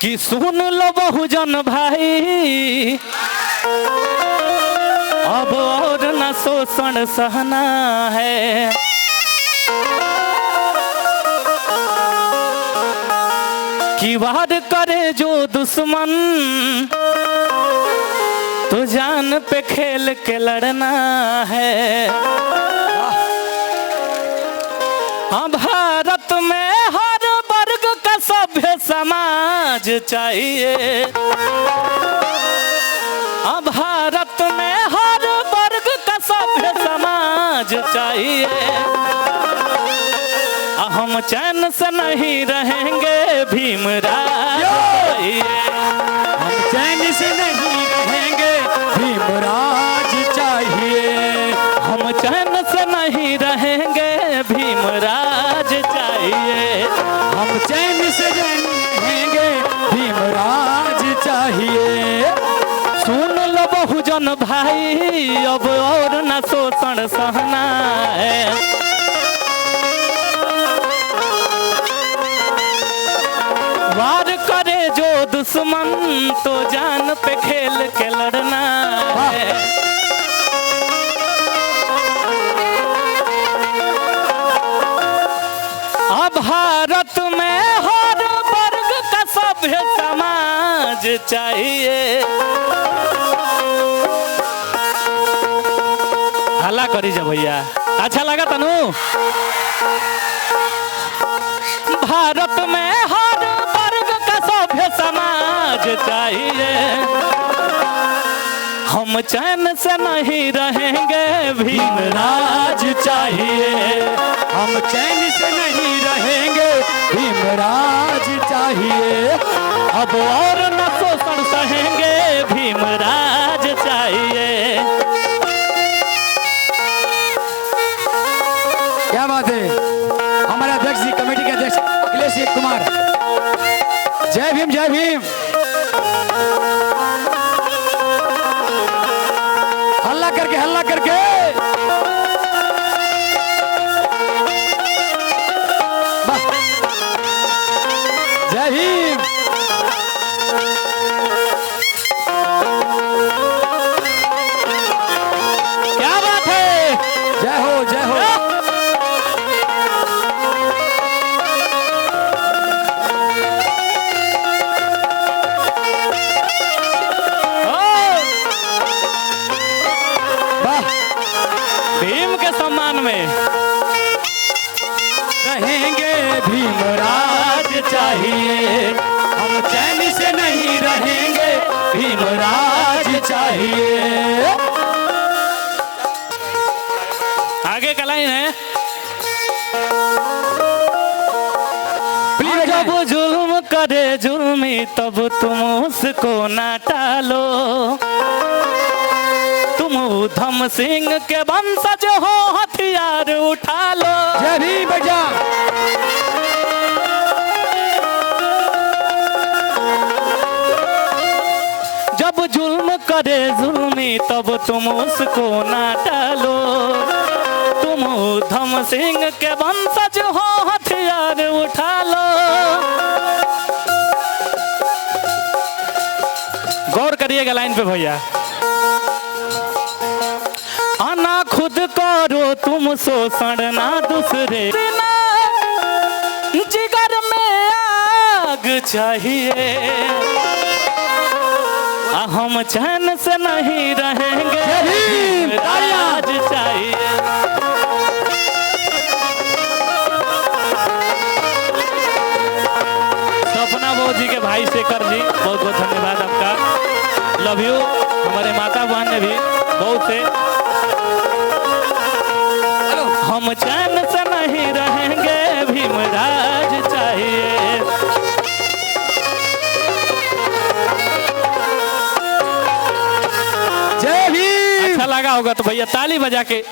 कि सुन लो बहुजन भाई, अब और न शोषण सहना है। कि वार करे जो दुश्मन, तो जान पे खेल के लड़ना है। हाँ, भारत में हर वर्ग का सभ्य समाज चाहिए। हाँ, भारत में हर वर्ग का सभ्य समाज चाहिए। हम चैन से नहीं रहेंगे भीमराज चाहिए। हम चैन से नहीं रहेंगे भीमराज चाहिए। हम चैन से नहीं रहेंगे भीमराज चाहिए। हम चैन से नहीं रहेंगे भीमराज चाहिए। सुन लो बहुजन भाई, अब और न शोषण सहना है। वार करे जो दुश्मन, तो जान पे खेल के लड़ना है। अब भारत में हर वर्ग का सभ्य समाज चाहिए। हल्ला करी जा भैया, अच्छा लगा तनु। भारत में हर वर्ग का सभ्य समाज चाहिए। हम चैन से नहीं रहेंगे भीमराज चाहिए। हम चैन से नहीं रहेंगे भीमराज चाहिए। अब और न शोषण सहेंगे भीमराज चाहिए। क्या बात है। हमारे अध्यक्ष जी, कमेटी के अध्यक्ष अखिलेश कुमार, जय भीम जय भीम। हल्ला करके हल्ला करके। जय भीम। क्या बात है। जय हो जय हो। भीम के सम्मान में रहेंगे भीमराज चाहिए। हम चैन से नहीं रहेंगे भीमराज चाहिए। आगे का लाइन है। प्लीज जब जुल्म करे जुल्मी, तब तुम उसको ना टालो। तुम उधम सिंह के वंशज हो, हथियार उठा लो। जय भीम बेटा। जब जुल्म करे जुल्मी, तब तुम उसको ना टालो। तुम उधम सिंह के वंशज हो, हथियार उठा लो। गौर करिएगा लाइन पे भैया। ना खुद करो तुम शोषण, ना दूसरे। जिगर में आग चाहिए। हम चैन से नहीं रहेंगे भीमराज चाहिए। सपना बहू जी के भाई शेखर जी, बहुत बहुत धन्यवाद आपका। Love you. हमारे माता बहन ने भी बहुत से। हम चैन से नहीं रहेंगे भीमराज चाहिए। जय भीम। अच्छा लगा होगा तो भैया ताली बजा के